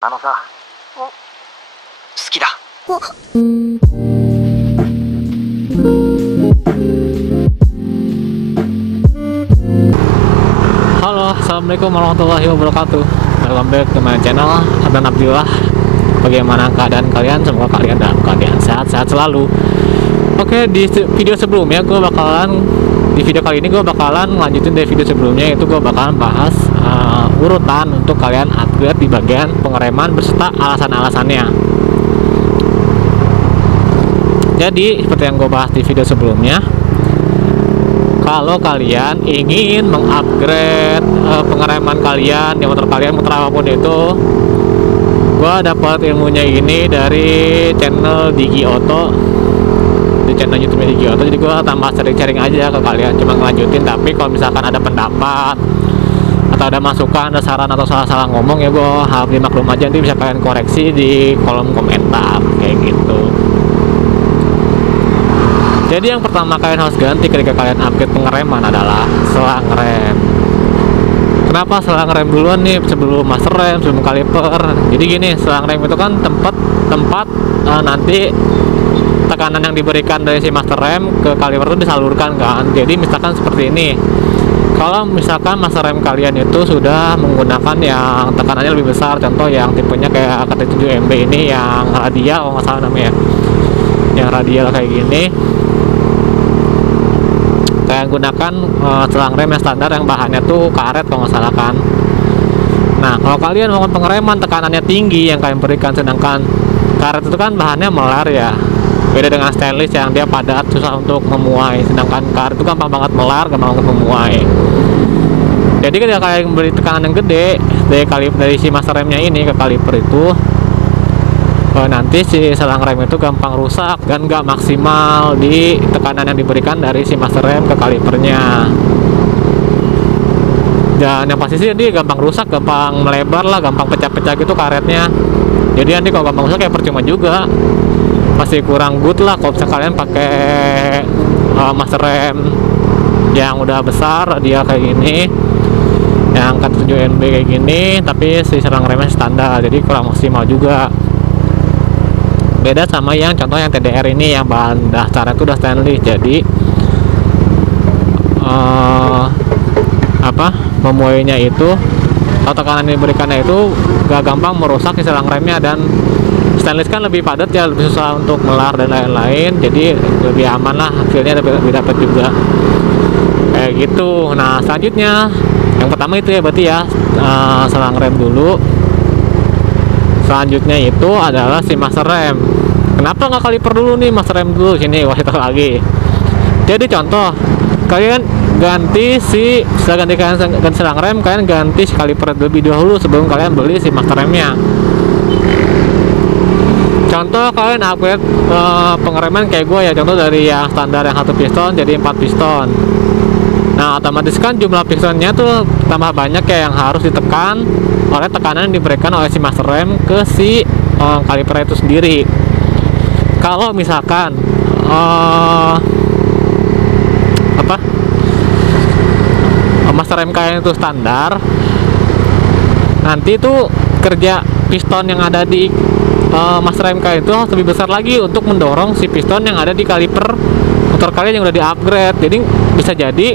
あのさ、好きだ。Halo, assalamualaikum warahmatullahi wabarakatuh. Welcome back to my channel, Adnan Abdillah. Bagaimana keadaan kalian? Semoga kalian dalam keadaan sehat-sehat selalu. Oke, di video sebelumnya di video kali ini gue bakalan lanjutin dari video sebelumnya, yaitu gue bakalan bahas urutan untuk kalian upgrade di bagian pengereman beserta alasan-alasannya. Jadi seperti yang gue bahas di video sebelumnya, kalau kalian ingin mengupgrade pengereman kalian di motor kalian, motor apapun itu, gue dapat ilmunya ini dari channel Digi Auto, di channel YouTube Digi Auto. Jadi gue tambah sharing-sharing aja ke kalian, cuma ngelanjutin. Tapi kalau misalkan ada pendapat atau ada masukan, ada saran atau salah-salah ngomong, ya gue harap dimaklum aja, nanti bisa kalian koreksi di kolom komentar kayak gitu. Jadi yang pertama kalian harus ganti ketika kalian upgrade pengereman adalah selang rem. Kenapa selang rem duluan nih sebelum master rem, sebelum kaliper? Jadi gini, selang rem itu kan tempat nanti tekanan yang diberikan dari si master rem ke kaliper itu disalurkan kan. Jadi misalkan seperti ini, kalau misalkan master rem kalian itu sudah menggunakan yang tekanannya lebih besar, contoh yang tipenya kayak KT7MB ini yang radial, kalau nggak salah namanya, yang radial kayak gini, kayak gunakan selang rem yang standar yang bahannya tuh karet kalau nggak salah kan. Nah, kalau kalian melakukan pengereman tekanannya tinggi yang kalian berikan, sedangkan karet itu kan bahannya melar ya, beda dengan stainless yang dia padat, susah untuk memuai, sedangkan karet itu gampang banget melar, gampang banget memuai. Jadi ketika kalian beri tekanan yang gede dari si master remnya ini ke kaliper itu, nanti si selang rem itu gampang rusak dan gak maksimal di tekanan yang diberikan dari si master rem ke kalipernya. Dan yang pasti sih dia gampang rusak, gampang melebar lah, gampang pecah-pecah gitu karetnya. Jadi nanti kalau gampang rusak kayak percuma juga, pasti kurang good lah kalau misalnya kalian pakai master rem yang udah besar, dia kayak gini, yang KT7NB kayak gini, tapi si selang remnya standar, jadi kurang maksimal juga. Beda sama yang contoh yang TDR ini, yang bahan dasarnya itu udah stainless, jadi memuainya itu atau tekanan yang diberikannya itu gak gampang merusak si selang remnya. Dan stainless kan lebih padat ya, lebih susah untuk melar dan lain-lain, jadi lebih aman lah, hasilnya lebih dapat juga kayak gitu. Nah, selanjutnya yang pertama itu ya berarti ya selang rem dulu. Selanjutnya itu adalah si master rem. Kenapa nggak kaliper dulu nih, master rem dulu? Sini wah itu lagi. Jadi contoh, kalian setelah ganti selang rem, kalian ganti si kaliper lebih dahulu sebelum kalian beli si master remnya. Contoh kalian upgrade pengereman kayak gue ya, contoh dari yang standar yang 1 piston jadi 4 piston. Nah, otomatis kan jumlah pistonnya tuh tambah banyak ya, yang harus ditekan oleh tekanan yang diberikan oleh si master rem ke si kaliper itu sendiri. Kalau misalkan master rem kalian itu standar, nanti itu kerja piston yang ada di master rem kalian itu harus lebih besar lagi untuk mendorong si piston yang ada di kaliper motor kalian yang udah di upgrade. Jadi bisa jadi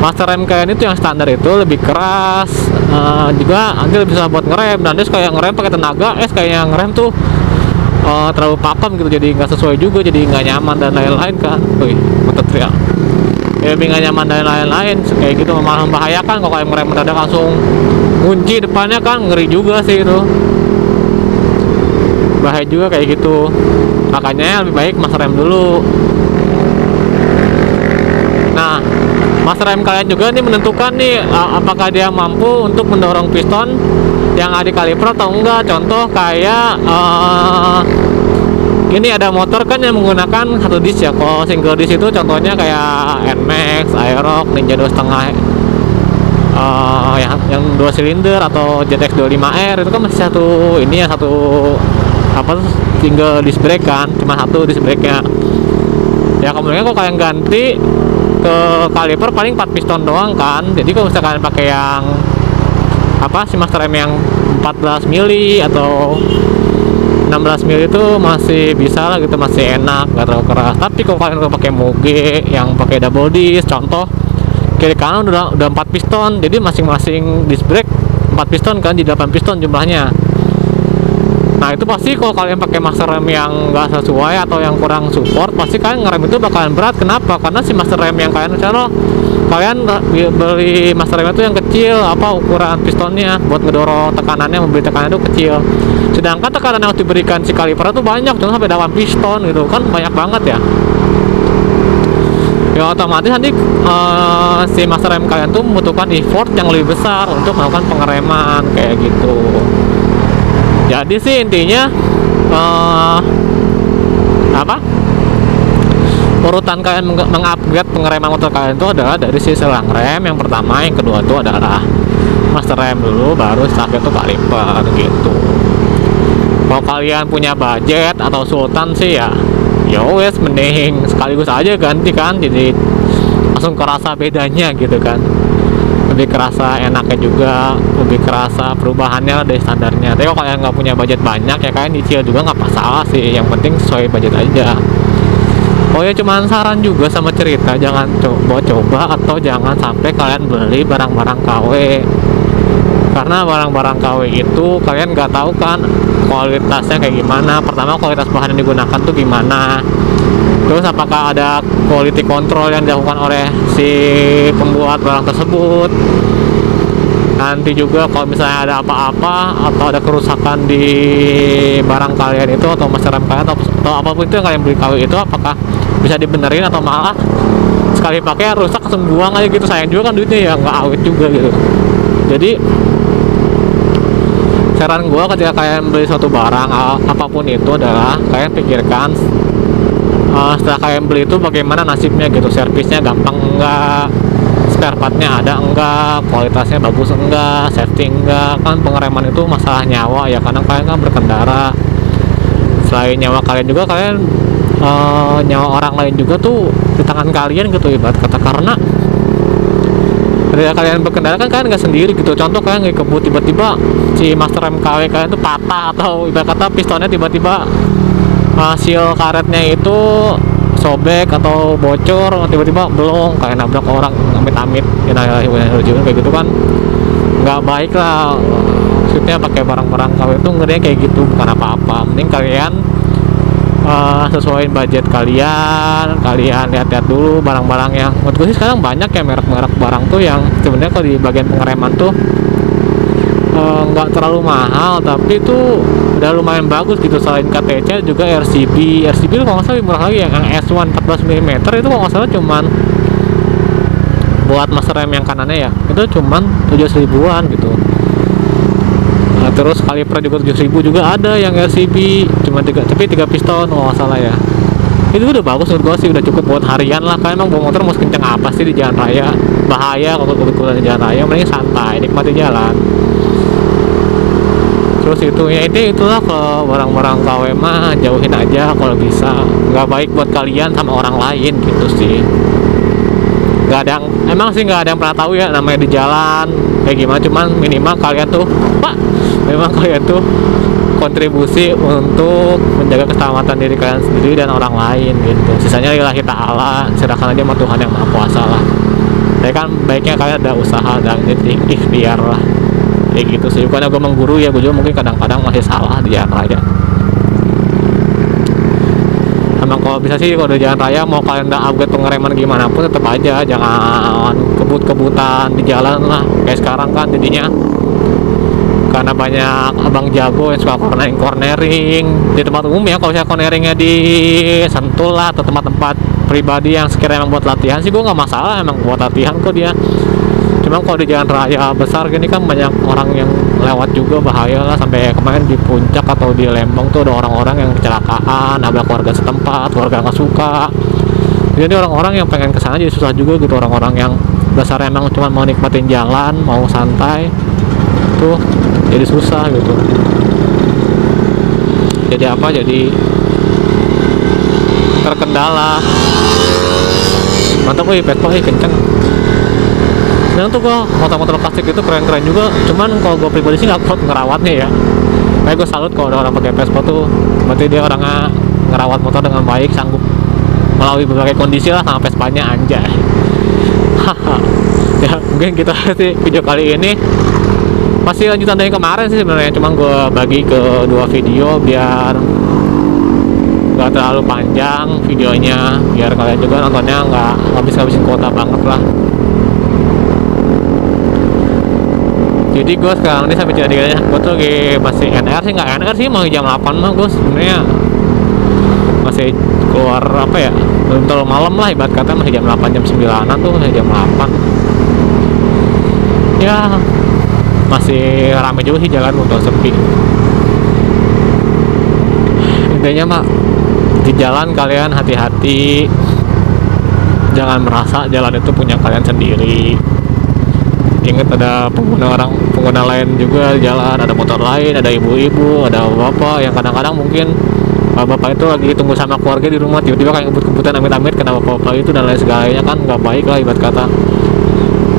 master rem kalian itu yang standar itu lebih keras, juga nanti lebih susah buat ngerem, dan dia kayak ngerem pakai tenaga, kayak ngerem tuh terlalu pakem gitu, jadi nggak sesuai juga, jadi nggak nyaman dan lain-lain kan. Wih, mantap ya. Ya, lebih nggak nyaman dan lain-lain kayak gitu, malah membahayakan kalau kalian ngerem mendadak langsung kunci depannya kan, ngeri juga sih itu, bahaya juga kayak gitu. Makanya lebih baik master rem dulu. Nah, master rem kalian juga nih menentukan nih apakah dia mampu untuk mendorong piston yang ada di kaliper atau enggak. Contoh kayak ini ada motor kan yang menggunakan 1 disk ya. Kalau single disk itu contohnya kayak NMAX, Aerox, Ninja 2,5 yang 2 silinder atau ZX25R itu kan masih satu single disc brake kan, cuma 1 disc brake nya ya. Kemudian kalau kalian ganti ke kaliper paling 4 piston doang kan. Jadi kalau misalkan pakai yang si master rem yang 14 mili atau 16 mili itu masih bisa lah gitu, masih enak, gak terlalu keras. Tapi kalau kalian pakai Moge yang pakai double disc, contoh kiri kanan udah 4 piston, jadi masing-masing disc brake 4 piston kan, jadi 8 piston jumlahnya. Nah itu pasti kalau kalian pakai master rem yang nggak sesuai atau yang kurang support, pasti kalian ngerem itu bakalan berat. Kenapa? Karena si master rem yang kalian beli master rem itu yang kecil, ukuran pistonnya buat ngedorong tekanannya, memberi tekanan itu kecil. Sedangkan tekanan yang diberikan si kaliper itu banyak, contoh sampai 8 piston gitu kan, banyak banget ya. Ya otomatis nanti si master rem kalian tuh membutuhkan effort yang lebih besar untuk melakukan pengereman kayak gitu. Jadi sih intinya urutan kalian mengupgrade pengereman motor kalian itu adalah dari si selang rem yang pertama, yang kedua itu adalah master rem dulu, baru setelah itu kaliper gitu. Kalau kalian punya budget atau sultan sih ya wes mending sekaligus aja ganti kan, jadi langsung kerasa bedanya gitu kan, lebih kerasa enaknya juga, lebih kerasa perubahannya dari standarnya. Tapi kalau kalian nggak punya budget banyak ya kalian nyicil juga nggak masalah sih, yang penting sesuai budget aja. Oh ya, cuman saran juga sama cerita, jangan coba atau jangan sampai kalian beli barang-barang KW, karena barang-barang KW itu kalian nggak tahu kan kualitasnya kayak gimana. Pertama, kualitas bahan yang digunakan tuh gimana, terus apakah ada quality control yang dilakukan oleh si pembuat barang tersebut. Nanti juga kalau misalnya ada apa-apa atau ada kerusakan di barang kalian itu atau master rem kalian atau apapun itu yang kalian beli KW itu, apakah bisa dibenerin atau malah sekali pakai rusak langsung buang aja gitu, sayang juga kan duitnya ya, nggak awet juga gitu. Jadi saran gue ketika kalian beli suatu barang apapun itu adalah kalian pikirkan setelah kalian beli itu bagaimana nasibnya gitu, servisnya gampang enggak, spare partnya ada enggak, kualitasnya bagus enggak, safety enggak. Kan pengereman itu masalah nyawa ya, karena kalian kan berkendara. Selain nyawa kalian juga, kalian nyawa orang lain juga tuh di tangan kalian gitu, ibarat kata. Karena ketika kalian berkendara kan kalian nggak sendiri gitu. Contoh kalian nggak kebut tiba-tiba si master rem KW kalian tuh patah, atau ibarat kata pistonnya tiba-tiba seal karetnya itu sobek atau bocor, tiba-tiba belum, kalian nabrak orang, amit-amit kayak gitu kan nggak baik lah. Maksudnya pakai barang-barang KW itu ngerinya kayak gitu, bukan apa-apa. Mending kalian sesuaiin budget kalian lihat-lihat dulu barang-barang yang menurut gue sih sekarang banyak ya merek-merek barang tuh yang sebenarnya kalau di bagian pengereman tuh nggak terlalu mahal, tapi itu udah lumayan bagus gitu. Selain KTC juga RCB itu kalau nggak salah lebih murah lagi, yang S1 14 mm itu kalau nggak salah cuman buat master rem yang kanannya ya itu cuman 700 ribuan gitu. Nah, terus kaliper juga 700 ribu juga ada yang RCB cuma 3 piston kalau nggak salah ya. Itu udah bagus menurut gua sih, udah cukup buat harian lah. Kalian emang bawa motor mau kenceng apa sih di jalan raya, bahaya kalau kebetulan di jalan raya, mending santai nikmati jalan. Terus itulah kalau barang-barang KW mah jauhin aja kalau bisa, nggak baik buat kalian sama orang lain gitu sih. Nggak ada emang sih nggak ada yang pernah tahu ya namanya di jalan kayak gimana, cuman minimal kalian tuh kontribusi untuk menjaga keselamatan diri kalian sendiri dan orang lain gitu. Sisanya lillahi ta'ala, serahkan aja sama Tuhan yang Maha Kuasa lah. Tapi kan baiknya kalian ada usaha dan ikhtiar lah kayak gitu sih. Bukannya gue mengguru ya, gue juga mungkin kadang-kadang masih salah di jalan raya. Emang kalau bisa sih kalau di jalan raya mau kalian udah upgrade pengereman gimana pun tetap aja jangan kebut-kebutan di jalan lah kayak sekarang kan jadinya, karena banyak abang jago yang suka cornering di tempat umum ya. Kalau saya corneringnya di Sentul lah atau tempat-tempat pribadi yang sekiranya emang buat latihan sih gue nggak masalah, emang buat latihan kok dia. Cuma kalau di jalan raya besar gini kan banyak orang yang lewat juga, bahaya lah. Sampai kemarin di Puncak atau di Lembang tuh ada orang-orang yang kecelakaan, nabrak warga setempat, warga nggak suka. Jadi orang-orang yang pengen kesana jadi susah juga gitu. Orang-orang yang dasarnya emang cuma mau nikmatin jalan, mau santai tuh jadi susah gitu. Jadi terkendala. Mantap Vespa kenceng. sebenarnya tuh gua motor-motor plastik itu keren-keren juga, cuman kalau gua pribadi sih nggak kuat ngerawatnya ya. Kayak gue salut kalau ada orang pakai Vespa tuh, berarti dia orangnya ngerawat motor dengan baik, sanggup melalui berbagai kondisi lah sama Vespanya, anjay. Haha. Ya mungkin gitu sih video kali ini, masih lanjutan dari kemarin sih sebenarnya, cuma gue bagi ke 2 video biar nggak terlalu panjang videonya, biar kalian juga nontonnya nggak habis-habisin kuota banget lah. Jadi gue sekarang ini sampai jadi gue tuh lagi masih NR sih, nggak NR sih, mau jam 8 mah gue sebenarnya masih keluar apa ya, belum terlalu malam lah, ibarat kata masih jam 8 jam 9an tuh, masih jam 8 ya, masih rame juga sih jalan, untuk sepi. Intinya mah di jalan kalian hati-hati, jangan merasa jalan itu punya kalian sendiri. Ingat ada pengguna lain juga di jalan, ada motor lain, ada ibu-ibu, ada bapak yang kadang-kadang mungkin bapak itu lagi tunggu sama keluarga di rumah, tiba-tiba kayak ngebut-ngebutan amit-amit kena bapak itu dan lain segalanya, kan nggak baik lah ibarat kata.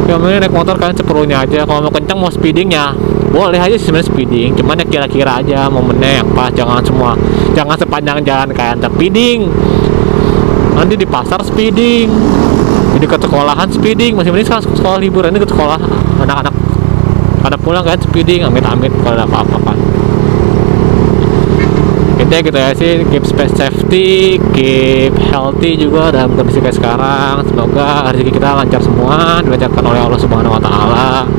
Ya mending naik motor kalian seperlunya aja, kalau mau kencang mau speeding ya boleh aja sih sebenarnya speeding, cuman ya kira-kira aja momennya yang pas, jangan sepanjang jalan kayak speeding, nanti di pasar speeding, di dekat sekolahan speeding, masih mending sekolah liburan ini ke sekolah anak-anak pada pulang kan speeding, amit-amit kalau ada apa-apa kan. Intinya gitu ya sih, keep space safety, keep healthy juga dalam kondisi kayak sekarang. Semoga rezeki kita lancar semua, dilancarkan oleh Allah Subhanahu wa Ta'ala,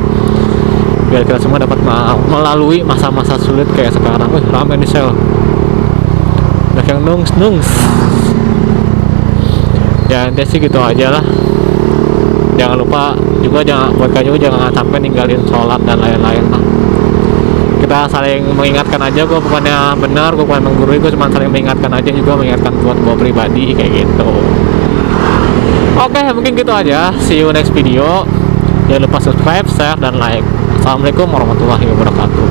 biar kita semua dapat melalui masa-masa sulit kayak sekarang. Wih, rame nih sel, udah yang nungs. Ya intinya sih gitu aja lah. Jangan lupa juga, buat kalian juga jangan sampai ninggalin sholat dan lain-lain lah. Kita saling mengingatkan aja, gue bukannya benar, gue bukan menggurui, gue cuma saling mengingatkan aja, juga mengingatkan buat gue pribadi kayak gitu. Oke, mungkin gitu aja, see you next video. Jangan lupa subscribe, share, dan like. Assalamualaikum warahmatullahi wabarakatuh.